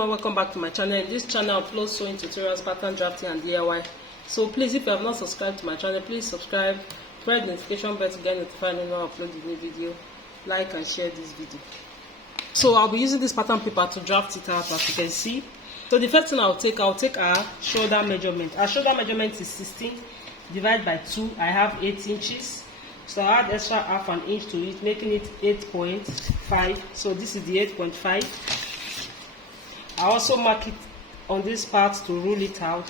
everyone, welcome back to my channel. In this channel I upload sewing tutorials, pattern drafting and DIY. So please, if you have not subscribed to my channel, please subscribe, press the notification bell to get notified when I upload the new video, like and share this video. So I'll be using this pattern paper to draft it out, as you can see. So the first thing I'll take our shoulder measurement. Our shoulder measurement is 16 divided by 2. I have 8 inches. So I'll add extra half an inch to it, making it 8.5. So this is the 8.5. I also mark it on this part to rule it out,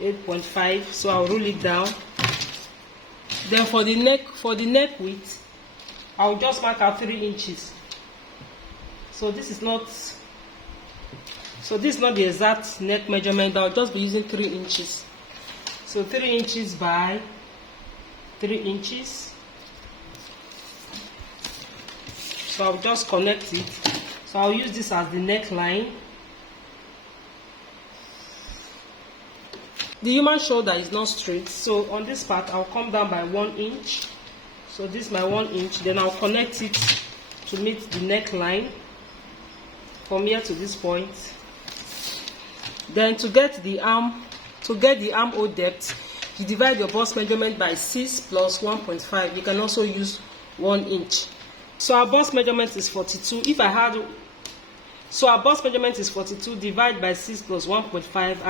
8.5. So I'll rule it down. Then for the neck width, I'll just mark out 3 inches. So this is not the exact neck measurement. I'll just be using 3 inches. So 3 inches by 3 inches. So I'll just connect it. So I'll use this as the neckline. The human shoulder is not straight, so on this part I'll come down by 1 inch. So this is my 1 inch. Then I'll connect it to meet the neckline from here to this point. Then to get the armhole depth, you divide your bust measurement by 6 plus 1.5. You can also use 1 inch. So our bust measurement is 42. Our bust measurement is 42 divided by 6 plus 1.5.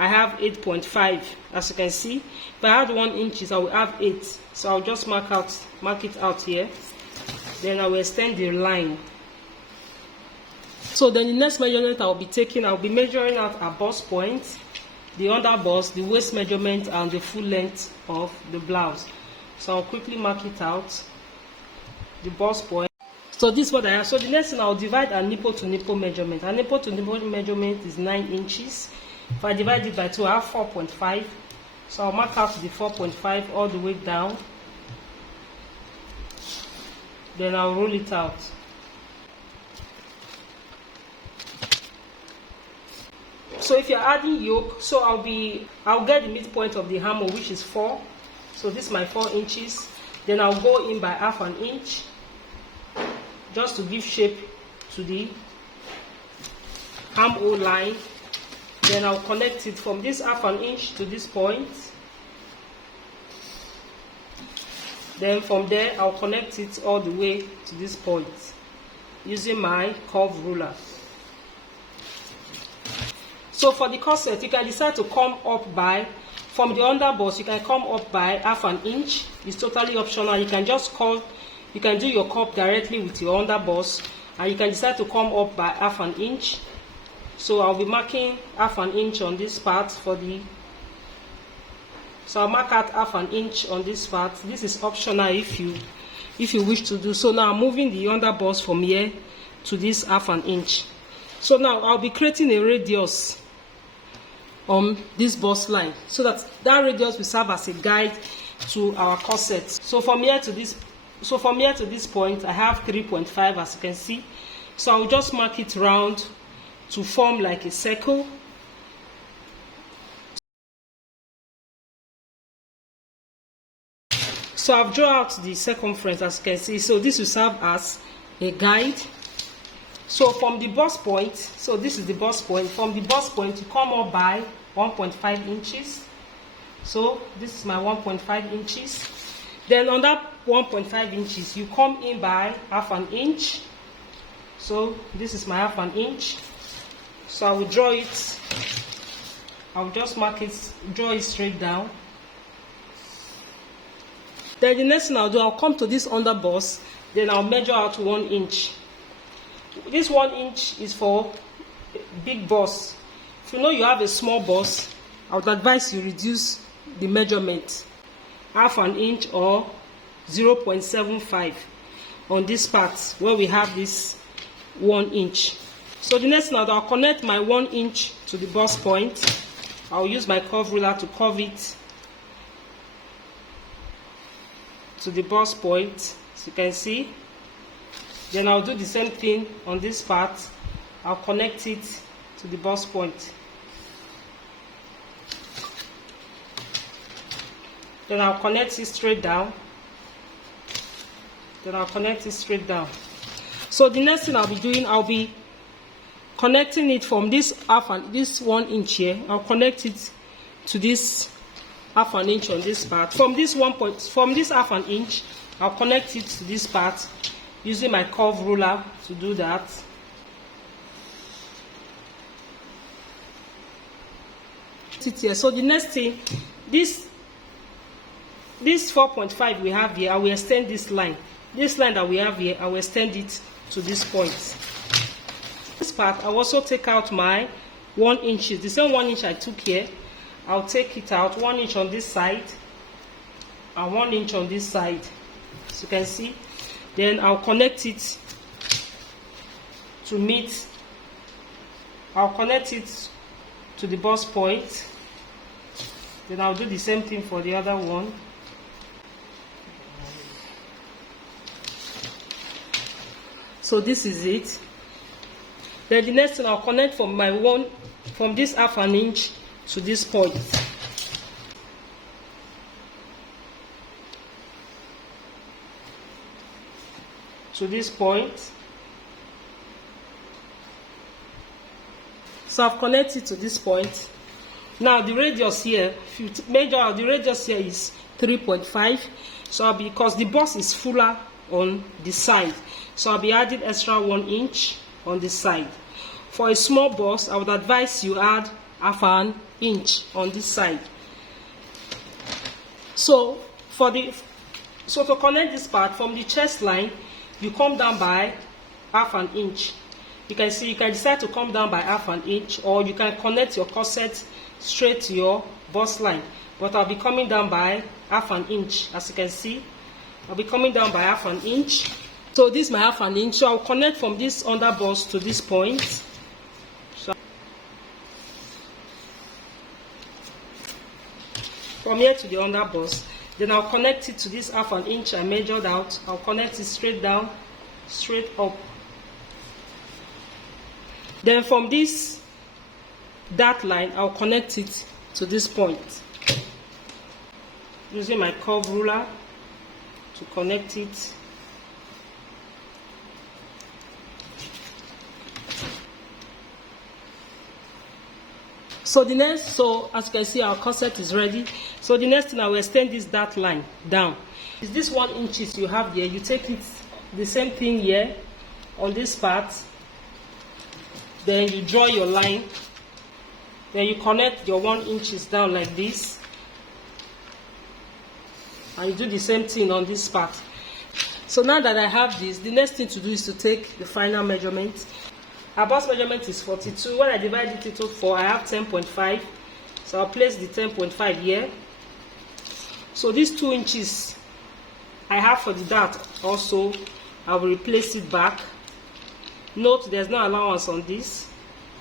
I have 8.5. As you can see, if I had 1 inches, I will have 8. So I'll just mark it out here. Then I will extend the line. So then the next measurement I'll be measuring out our bust point, the under bust, the waist measurement, and the full length of the blouse. So I'll quickly mark it out, the bust point. So this is what I have. So the next thing, I'll divide a nipple to nipple measurement. A nipple to nipple measurement is 9 inches. If I divide it by 2, I have 4.5. So I'll mark out the 4.5 all the way down. Then I'll roll it out. So if you're adding yoke, so I'll get the midpoint of the armhole, which is 4. So this is my 4 inches. Then I'll go in by half an inch, just to give shape to the armhole line. Then I'll connect it from this half an inch to this point. Then from there I'll connect it all the way to this point using my curved ruler. So for the corset, you can decide to come up from the underbust, you can come up by half an inch. It's totally optional. You can do your cup directly with your underbust, and you can decide to come up by half an inch. So I'll be marking half an inch on this part so I'll mark out half an inch on this part. This is optional if you wish to do. So now I'm moving the underbust from here to this half an inch. So now I'll be creating a radius on this bust line, so that radius will serve as a guide to our corset. So from here to this point, I have 3.5, as you can see. So I'll just mark it round to form like a circle. So I've drawn out the circumference, as you can see. So this will serve as a guide. So from the bust point, so this is the bust point. From the bust point, you come up by 1.5 inches. So this is my 1.5 inches. Then on that 1.5 inches, you come in by half an inch. So this is my half an inch. So I will draw it. I'll just mark it, draw it straight down. Then the next thing I'll do, I'll come to this underbust. Then I'll measure out 1 inch. This 1 inch is for big bust. If you know you have a small bust, I would advise you reduce the measurement, half an inch or 0.75 on this part where we have this 1 inch. So the next thing, I'll connect my 1 inch to the bust point. I'll use my curve ruler to curve it to the bust point, as you can see. Then I'll do the same thing on this part. I'll connect it to the bust point. Then I'll connect it straight down. So the next thing I'll be doing, I'll be connecting it from this this 1 inch here. I'll connect it to this half an inch on this part. From this half an inch, I'll connect it to this part using my curve ruler to do that. Here. So the next thing, this 4.5 we have here, I will extend this line. This line that we have here, I will extend it to this point. This part, I'll also take out my 1 inch. The same 1 inch I took here, I'll take it out. 1 inch on this side and 1 inch on this side, as you can see. Then I'll connect it to meet. I'll connect it to the bust point. Then I'll do the same thing for the other one. So this is it. Then the next thing, I'll connect from this half an inch to this point. To this point. So I've connected to this point. Now the radius here, if you measure out, the radius here is 3.5. So because the bust is fuller on the side, so I'll be adding extra 1 inch on this side. For a small bust, I would advise you add half an inch on this side. So to connect this part from the chest line, you come down by half an inch. You can see, you can decide to come down by half an inch, or you can connect your corset straight to your bust line. But I'll be coming down by half an inch. As you can see, I'll be coming down by half an inch. So this is my half an inch. So I'll connect from this under bust to this point. So from here to the under bust. Then I'll connect it to this half an inch I measured out. I'll connect it straight down, straight up. Then from this dart line, I'll connect it to this point. Using my curve ruler to connect it. So as you can see, our corset is ready. So the next thing, I will extend this dart line down. Is this 1 inch you have here? You take it, the same thing here on this part. Then you draw your line. Then you connect your 1 inch down like this. And you do the same thing on this part. So now that I have this, the next thing to do is to take the final measurement. Our bust measurement is 42. When I divide it into 4, I have 10.5. So I'll place the 10.5 here. So these 2 inches I have for the dart also, I will replace it back. Note there's no allowance on this.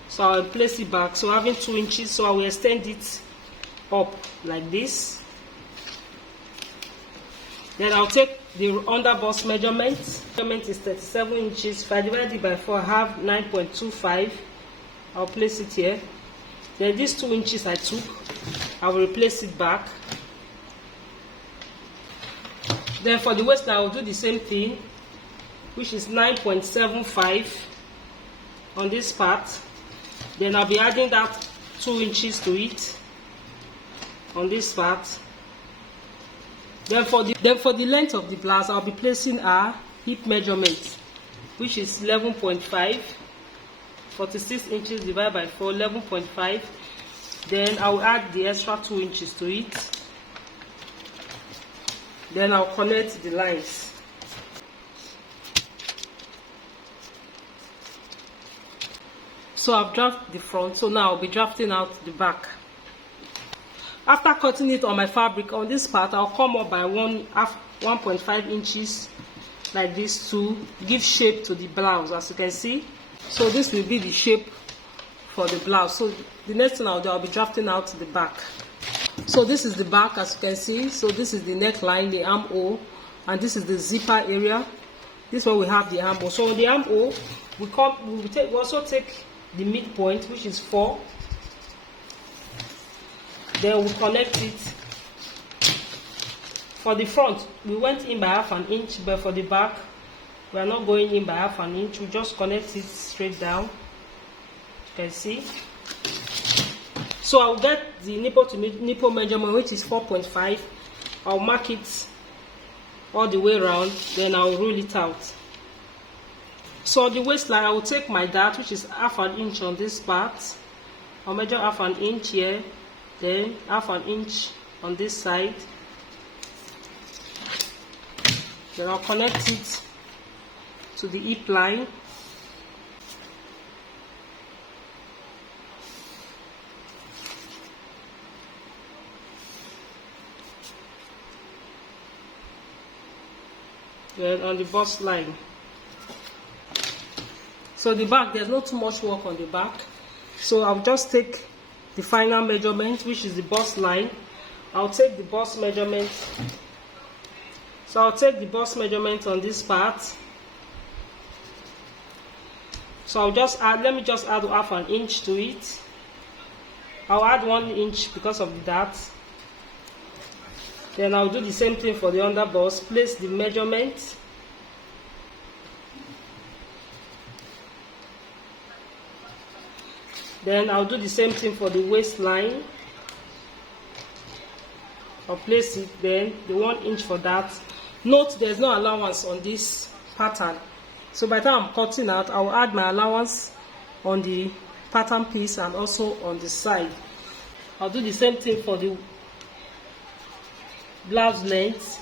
So I'll place it back. So having 2 inches, so I will extend it up like this. Then I'll take the under bust measurement. Measurement is 37 inches. If I divide it by 4, I have 9.25. I'll place it here. Then these 2 inches I took, I will replace it back. Then for the waistline, I will do the same thing, which is 9.75 on this part. Then I'll be adding that 2 inches to it on this part. Then for the length of the blouse, I'll be placing our hip measurement, which is 11.5. 46 inches divided by 4, 11.5. Then I'll add the extra 2 inches to it. Then I'll connect the lines. So I've drafted the front, so now I'll be drafting out the back. After cutting it on my fabric, on this part, I'll come up by 1.5 inches like this to give shape to the blouse, as you can see. So this will be the shape for the blouse. So the next thing I'll do, I'll be drafting out the back. So this is the back, as you can see. So this is the neckline, the armhole, and this is the zipper area. This is where we have the armhole. So on the armhole, we also take the midpoint, which is 4. Then we connect it. For the front, we went in by half an inch, but for the back, we are not going in by half an inch. We just connect it straight down. can see. So I'll get the nipple to nipple measurement, which is 4.5. I'll mark it all the way around, then I'll roll it out. So the waistline, I will take my dart, which is half an inch on this part. I'll measure half an inch here, then half an inch on this side. Then I'll connect it to the hip line. Then on the bust line. So the back, there's not too much work on the back. So I'll just take the final measurement, which is the bust line. I'll take the bust measurement. So I'll take the bust measurement on this part. So I'll just add, let me just add half an inch to it. I'll add 1 inch because of the dart. Then I'll do the same thing for the under bust. Place the measurement. Then I'll do the same thing for the waistline. I'll place it, then the 1 inch for that. Note there's no allowance on this pattern. So by the time I'm cutting out, I'll add my allowance on the pattern piece and also on the side. I'll do the same thing for the blouse length.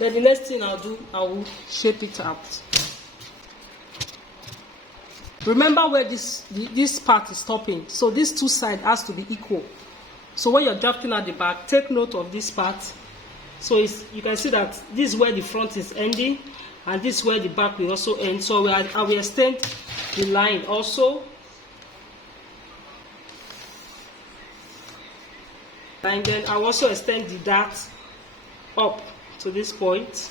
Then the next thing I'll do, I will shape it out. Remember where this part is stopping. So these two sides has to be equal. So when you're drafting at the back, take note of this part. So you can see that this is where the front is ending, and this is where the back will also end. So I will extend the line also. And then I'll also extend the dart up to this point.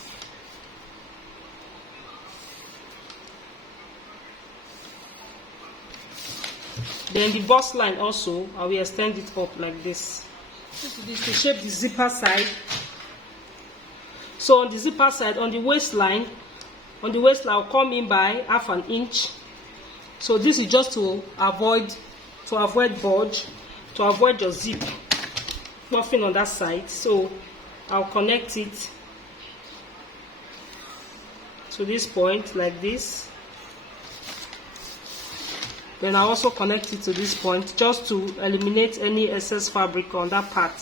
Then the bust line also, I will extend it up like this. This is to shape the zipper side. So on the zipper side, on the waistline, I'll come in by half an inch. So this is just to avoid bulge, to avoid your zip puffing on that side. So I'll connect it to this point like this. Then I also connect it to this point just to eliminate any excess fabric on that part.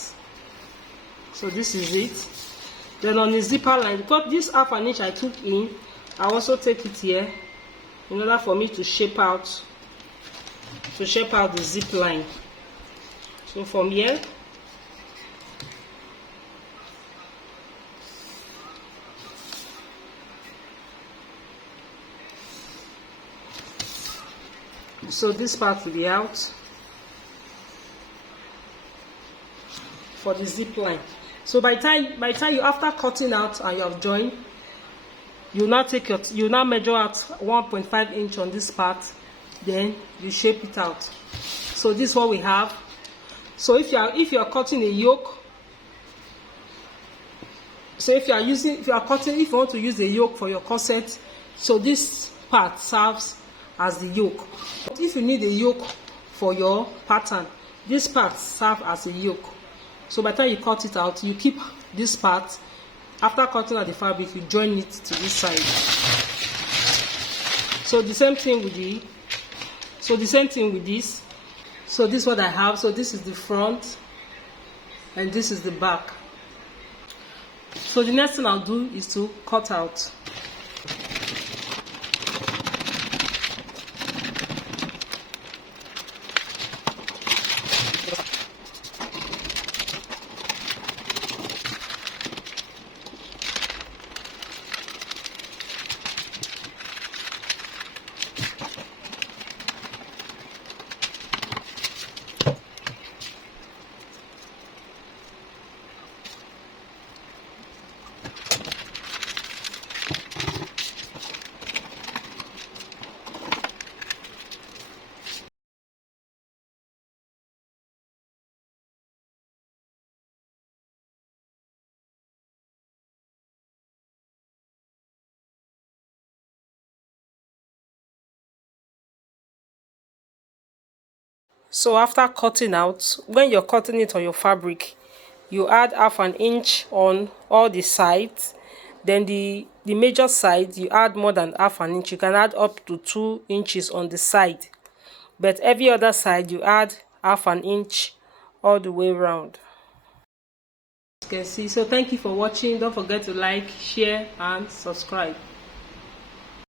So this is it. Then on the zipper line, because this half an inch I took in, I also take it here in order for me to shape out the zip line. So from here, so this part will be out for the zip line. So by the time you, after cutting out and you have joined, you now measure out 1.5 inch on this part, then you shape it out. So this is what we have. So if you are cutting a yoke, so if you want to use a yoke for your corset, so this part serves as the yoke. But if you need a yoke for your pattern, this part serves as a yoke. So by the time you cut it out, you keep this part. After cutting out the fabric, you join it to this side. So the same thing with this. So this is what I have. So this is the front and this is the back. So the next thing I'll do is to cut out. So after cutting out, when you're cutting it on your fabric, you add half an inch on all the sides. Then the major side, you add more than half an inch. You can add up to 2 inches on the side, but every other side you add half an inch all the way around. You can see. So thank you for watching. Don't forget to like, share and subscribe.